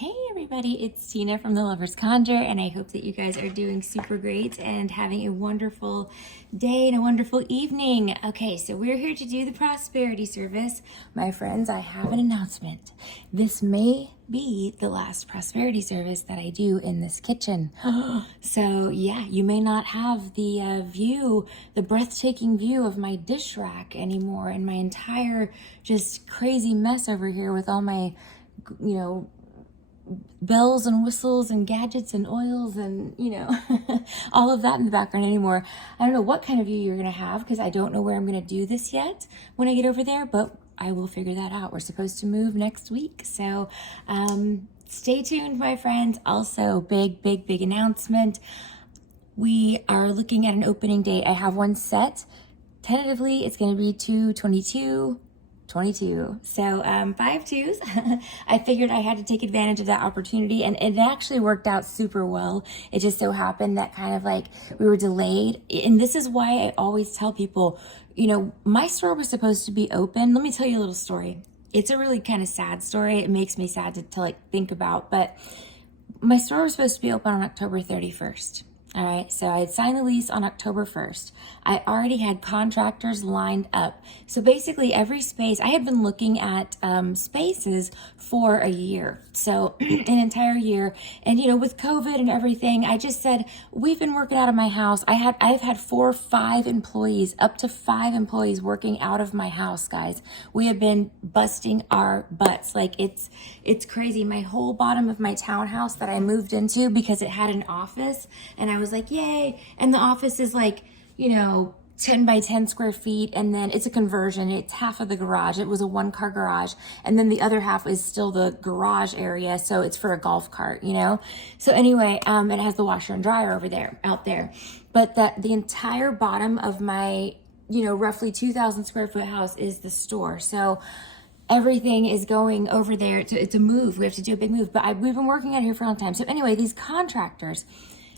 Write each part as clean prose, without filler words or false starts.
Hey everybody, it's Tina from the Lovers Conjure, and I hope that you guys are doing super great and having a wonderful day and a wonderful evening. Okay, so we're here to do the prosperity service. My friends, I have an announcement. This may be the last prosperity service that I do in this kitchen. So yeah, you may not have the view, the breathtaking view of my dish rack anymore and my entire just crazy mess over here with all my, bells and whistles and gadgets and oils and all of that in the background anymore. I don't know what kind of view you're gonna have because I don't know where I'm gonna do this yet when I get over there, but I will figure that out. We're supposed to move next week, so stay tuned, my friends. Also, big announcement. We are looking at an opening date. I have one set. Tentatively, it's going to be 2/22. So 5/2s. I figured I had to take advantage of that opportunity, and it actually worked out super well. It just so happened that kind of like we were delayed. And this is why I always tell people, my store was supposed to be open. Let me tell you a little story. It's a really kind of sad story. It makes me sad to like think about, but my store was supposed to be open on October 31st. All right, so I had signed the lease on October 1st. I already had contractors lined up. So basically every space, I had been looking at spaces for a year. So an entire year. And with COVID and everything, I just said, we've been working out of my house. I've had 4 or 5 employees, up to 5 employees working out of my house, guys. We have been busting our butts. Like it's crazy. My whole bottom of my townhouse that I moved into because it had an office, and I was like, yay. And the office is like, 10 by 10 square feet. And then it's a conversion. It's half of the garage. It was a 1-car garage. And then the other half is still the garage area. So it's for a golf cart, So anyway, it has the washer and dryer out there. But the entire bottom of my, roughly 2,000 square foot house is the store. So everything is going over there. It's a move. We have to do a big move. But we've been working out here for a long time. So anyway, these contractors,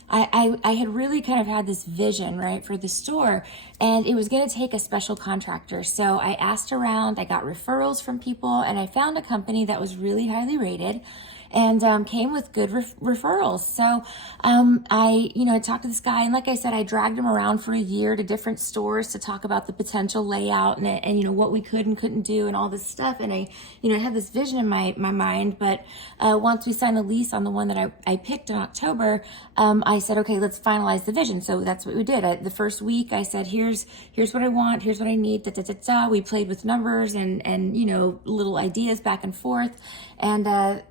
I had really kind of had this vision, right, for the store, and it was going to take a special contractor. So I asked around, I got referrals from people, and I found a company that was really highly rated and came with good referrals. So I talked to this guy, and like I said, I dragged him around for a year to different stores to talk about the potential layout and what we could and couldn't do and all this stuff. And I had this vision in my mind. But once we signed the lease on the one that I picked in October, I said, okay, let's finalize the vision. So that's what we did. The first week I said, here's what I want, here's what I need, We played with numbers and little ideas back and forth, and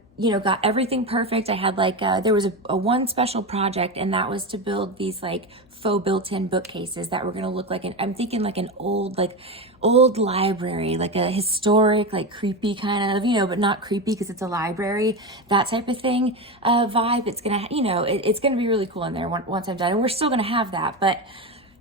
got everything perfect. I had there was a one special project, and that was to build these like faux built-in bookcases that were going to look like I'm thinking like an old library, like a historic, like creepy kind of, but not creepy because it's a library, that type of thing, vibe. It's going to, it's going to be really cool in there once I'm done. And we're still going to have that. But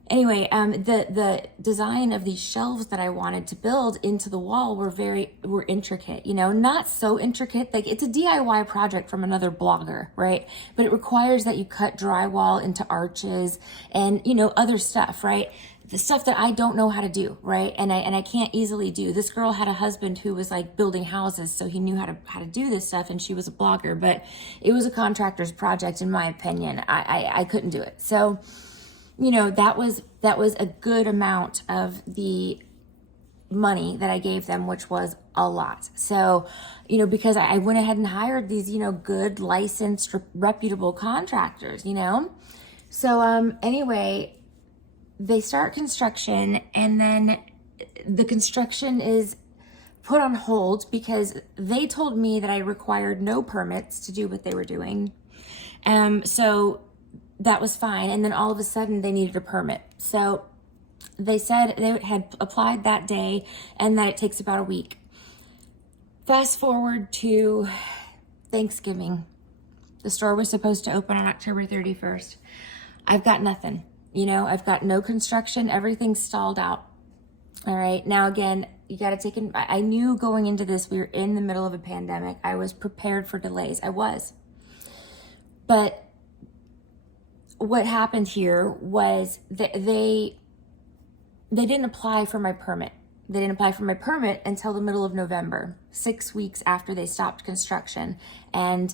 anyway, the design of these shelves that I wanted to build into the wall were intricate, not so intricate. Like it's a DIY project from another blogger, right? But it requires that you cut drywall into arches and, other stuff, right? The stuff that I don't know how to do, right? And I can't easily do. This girl had a husband who was like building houses, so he knew how to do this stuff, and she was a blogger, but it was a contractor's project, in my opinion. I couldn't do it. So that was a good amount of the money that I gave them, which was a lot. So, because I went ahead and hired these, good licensed, reputable contractors, So, anyway, they start construction, and then the construction is put on hold because they told me that I required no permits to do what they were doing. So that was fine. And then all of a sudden they needed a permit. So they said they had applied that day and that it takes about a week. Fast forward to Thanksgiving. The store was supposed to open on October 31st. I've got nothing, I've got no construction. Everything's stalled out. All right. Now, again, you got to take in, I knew going into this, we were in the middle of a pandemic. I was prepared for delays. I was. But what happened here was that they didn't apply for my permit. they didn't apply for my permit until the middle of November, 6 weeks after they stopped construction and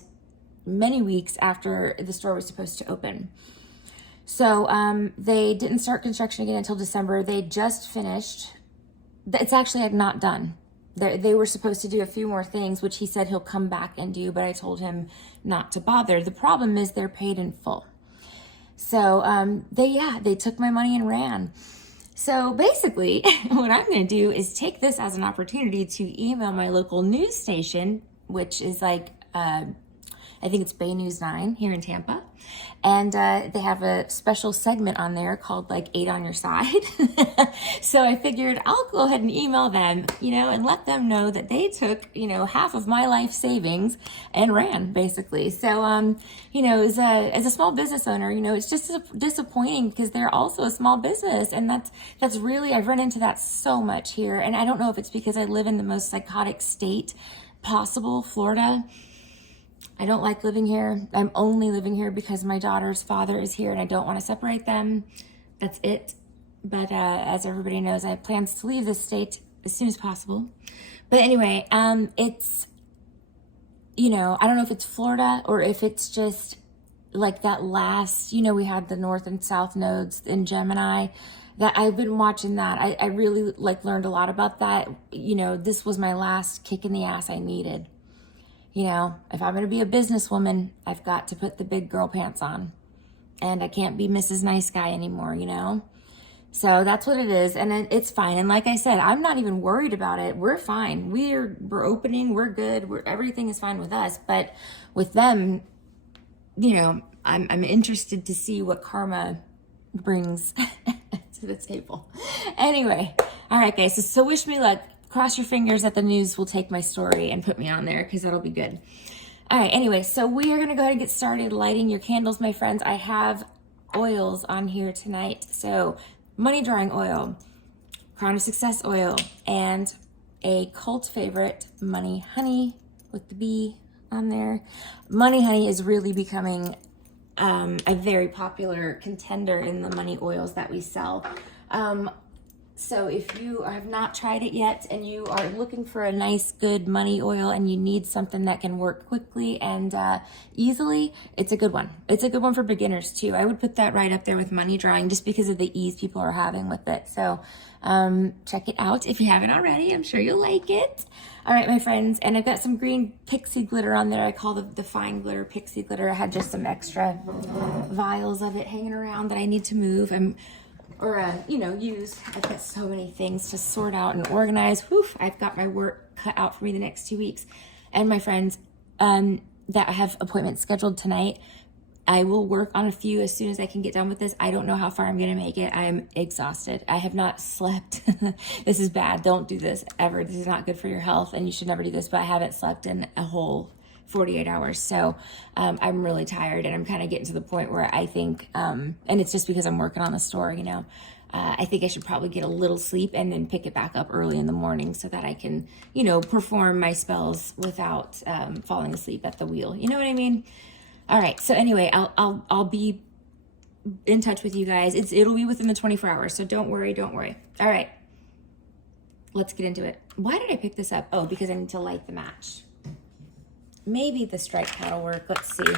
many weeks after the store was supposed to open. So they didn't start construction again until December. They just finished. It's actually not done. They were supposed to do a few more things, which he said he'll come back and do, but I told him not to bother. The problem is they're paid in full. So they took my money and ran. So basically what I'm going to do is take this as an opportunity to email my local news station, which is like, I think it's Bay News 9 here in Tampa. And they have a special segment on there called like 8 on Your Side. So I figured I'll go ahead and email them, and let them know that they took, half of my life savings and ran basically. So, as a small business owner, it's just disappointing because they're also a small business. And that's really, I've run into that so much here. And I don't know if it's because I live in the most psychotic state possible, Florida. I don't like living here. I'm only living here because my daughter's father is here and I don't want to separate them. That's it. But as everybody knows, I have plans to leave this state as soon as possible. But anyway, it's, I don't know if it's Florida or if it's just like that last, we had the north and south nodes in Gemini. That I've been watching that. I really learned a lot about that. This was my last kick in the ass I needed. If I'm going to be a businesswoman, I've got to put the big girl pants on. And I can't be Mrs. Nice Guy anymore, So that's what it is. And it's fine. And like I said, I'm not even worried about it. We're fine. We're opening. We're good. Everything is fine with us. But with them, I'm interested to see what karma brings to the table. Anyway. All right, guys. So wish me luck. Cross your fingers that the news will take my story and put me on there because that'll be good. All right, anyway, so we are going to go ahead and get started lighting your candles, my friends. I have oils on here tonight. So money drawing oil, crown of success oil, and a cult favorite, money honey with the bee on there. Money honey is really becoming a very popular contender in the money oils that we sell. So if you have not tried it yet and you are looking for a nice, good money oil and you need something that can work quickly and easily, it's a good one. It's a good one for beginners too. I would put that right up there with money drawing just because of the ease people are having with it. So check it out if you haven't already. I'm sure you'll like it. All right, my friends. And I've got some green pixie glitter on there. I call the fine glitter pixie glitter. I had just some extra vials of it hanging around that I need to move. Use. I've got so many things to sort out and organize. I've got my work cut out for me the next 2 weeks. And my friends that have appointments scheduled tonight, I will work on a few as soon as I can get done with this. I don't know how far I'm going to make it. I am exhausted. I have not slept. This is bad. Don't do this ever. This is not good for your health and you should never do this, but I haven't slept in a whole 48 hours. So I'm really tired and I'm kind of getting to the point where I think, and it's just because I'm working on the store, I think I should probably get a little sleep and then pick it back up early in the morning so that I can, perform my spells without falling asleep at the wheel. You know what I mean? All right. So anyway, I'll be in touch with you guys. It'll be within the 24 hours. So don't worry. All right. Let's get into it. Why did I pick this up? Oh, because I need to light the match. Maybe the strike pad will work. Let's see.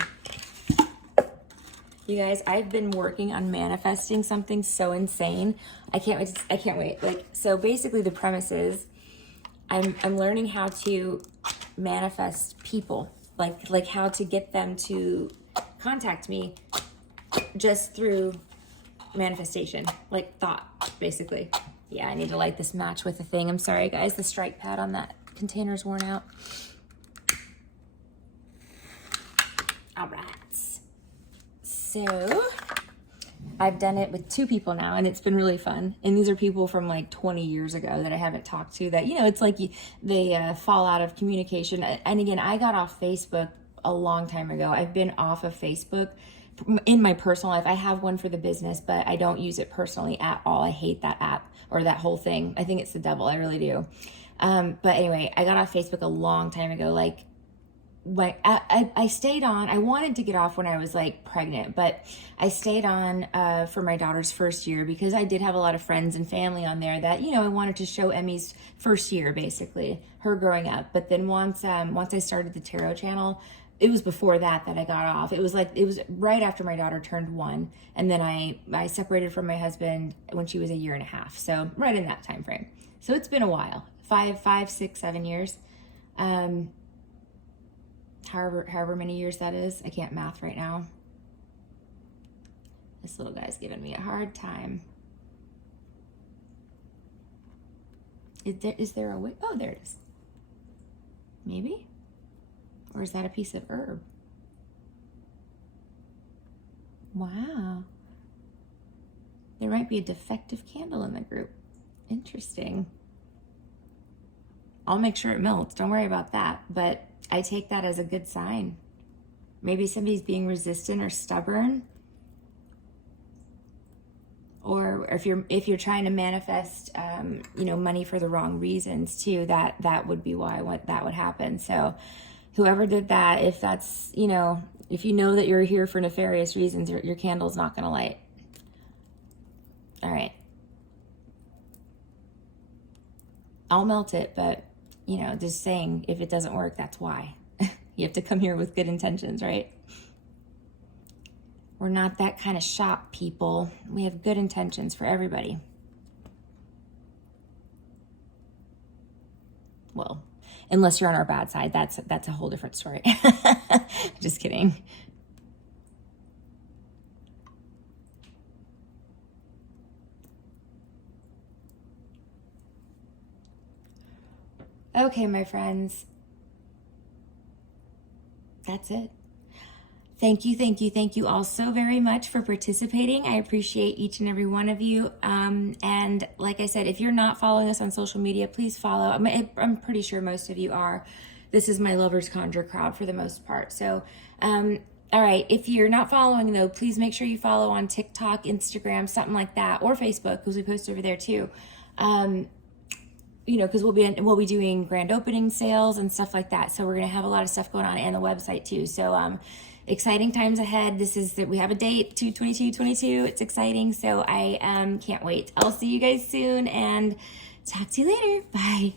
You guys, I've been working on manifesting something so insane. I can't wait. So basically the premise is I'm learning how to manifest people, like how to get them to contact me just through manifestation, like thought, basically. Yeah, I need to light this match with the thing. I'm sorry, guys. The strike pad on that container's worn out. All right. So I've done it with 2 people now and it's been really fun. And these are people from like 20 years ago that I haven't talked to that, it's like they fall out of communication. And again, I got off Facebook a long time ago. I've been off of Facebook in my personal life. I have one for the business, but I don't use it personally at all. I hate that app or that whole thing. I think it's the devil. I really do. But anyway, I got off Facebook a long time ago, like I stayed on. I wanted to get off when I was like pregnant, but I stayed on for my daughter's first year because I did have a lot of friends and family on there that, you know, I wanted to show Emmy's first year, basically her growing up. But then once I started the tarot channel, it was before that I got off. It was right after my daughter turned 1, and then I separated from my husband when she was 1.5 years. So right in that time frame. So it's been a while, 5, 6, 7 years. However many years that is. I can't math right now. This little guy's giving me a hard time. Is there a way? Oh, there it is. Maybe? Or is that a piece of herb? Wow. There might be a defective candle in the group. Interesting. I'll make sure it melts. Don't worry about that. But I take that as a good sign. Maybe somebody's being resistant or stubborn. Or if you're trying to manifest, you know, money for the wrong reasons too, that would be why that would happen. So whoever did that, if that's, you know, if you know that you're here for nefarious reasons, your candle's not going to light. All right. I'll melt it, but, you know, just saying, if it doesn't work, that's why. You have to come here with good intentions, right? We're not that kind of shop, people. We have good intentions for everybody. Well, unless you're on our bad side, that's a whole different story. Just kidding. Okay, my friends. That's it. Thank you all so very much for participating. I appreciate each and every one of you. And like I said, if you're not following us on social media, please follow. I'm pretty sure most of you are. This is my Lovers Conjure crowd for the most part. So, all right, if you're not following though, please make sure you follow on TikTok, Instagram, something like that, or Facebook, because we post over there too. You know, because we'll be doing grand opening sales and stuff like that. So we're gonna have a lot of stuff going on, and the website too. So exciting times ahead. We have a date, 2/22/22. It's exciting. So I can't wait. I'll see you guys soon and talk to you later. Bye.